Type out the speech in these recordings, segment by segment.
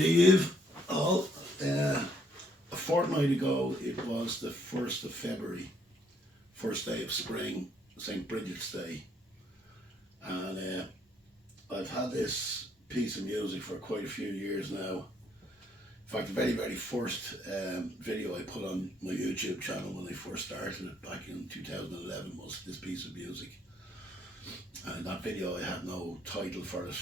Steve, all a fortnight ago it was the 1st of February, first day of spring, St. Brigit's Day, and I've had this piece of music for quite a few years now. In fact, the very first video I put on my YouTube channel when I first started it back in 2011 was this piece of music. And in that video I had no title for it.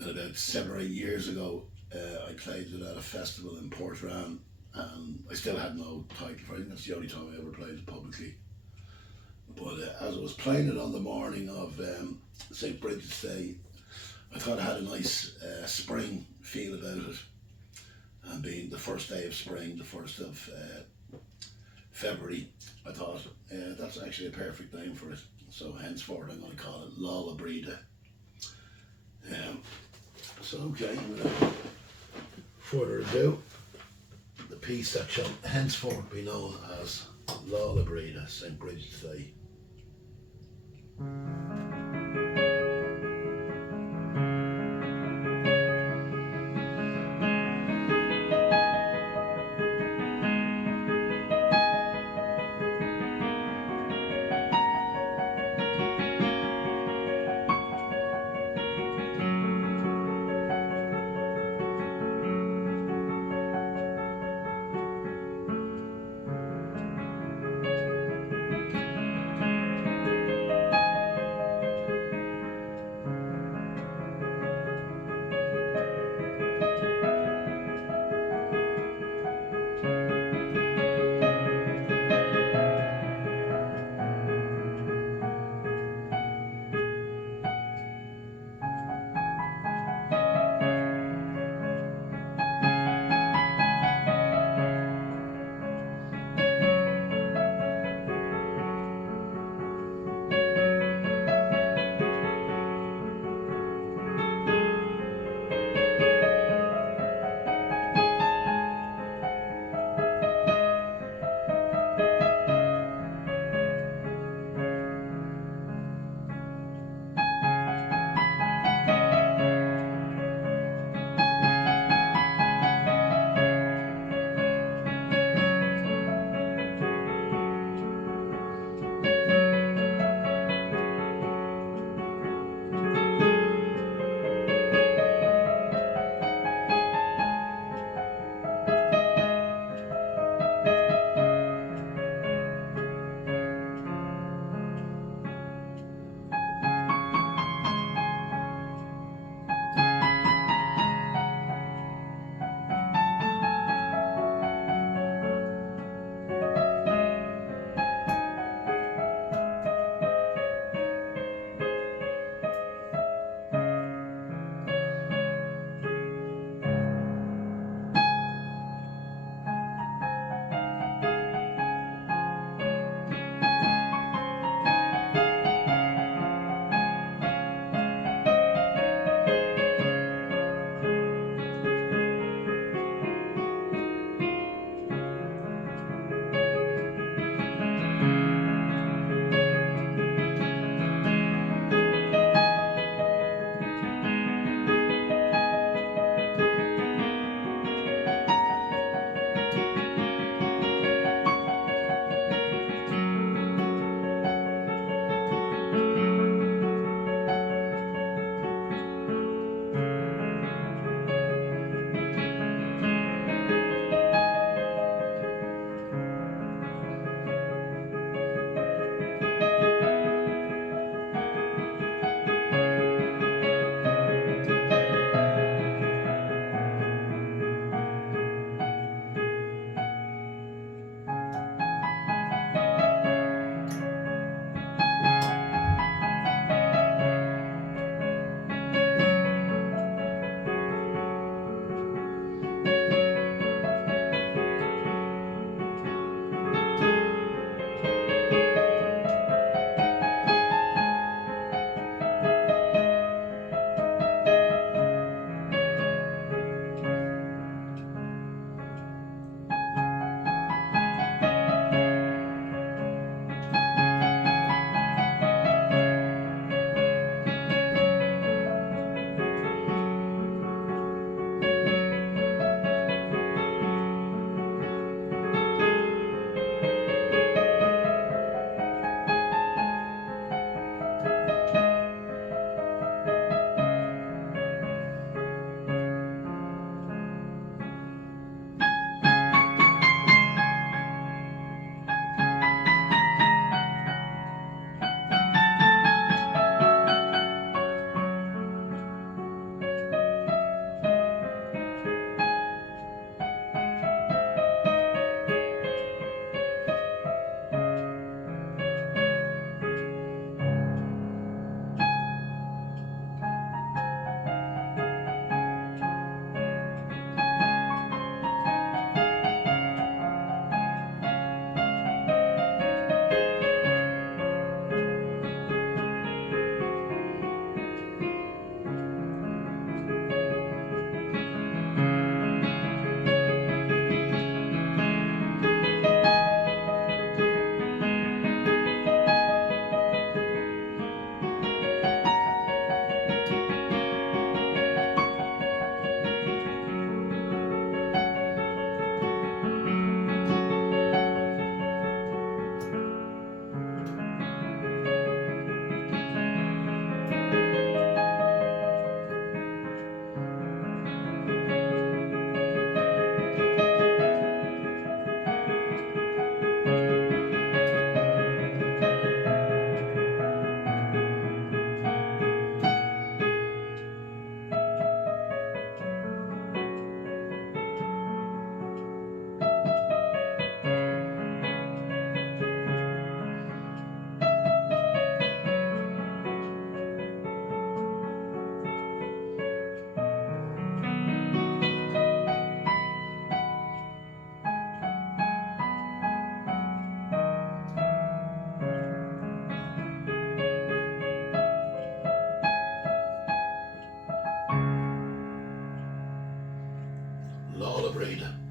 And about 7 or 8 years ago I played it at a festival in Portrane, and I still had no title for it. I think that's the only time I ever played it publicly. But as I was playing it on the morning of St. Brigid's Day, I thought it had a nice spring feel about it. And being the first day of spring, the 1st of February, I thought that's actually a perfect name for it. So henceforth I'm going to call it Bhríde. So okay, without further ado, the piece that shall henceforth be known as Bhríde, St. Brigid's Day. Giolla Ruaidh.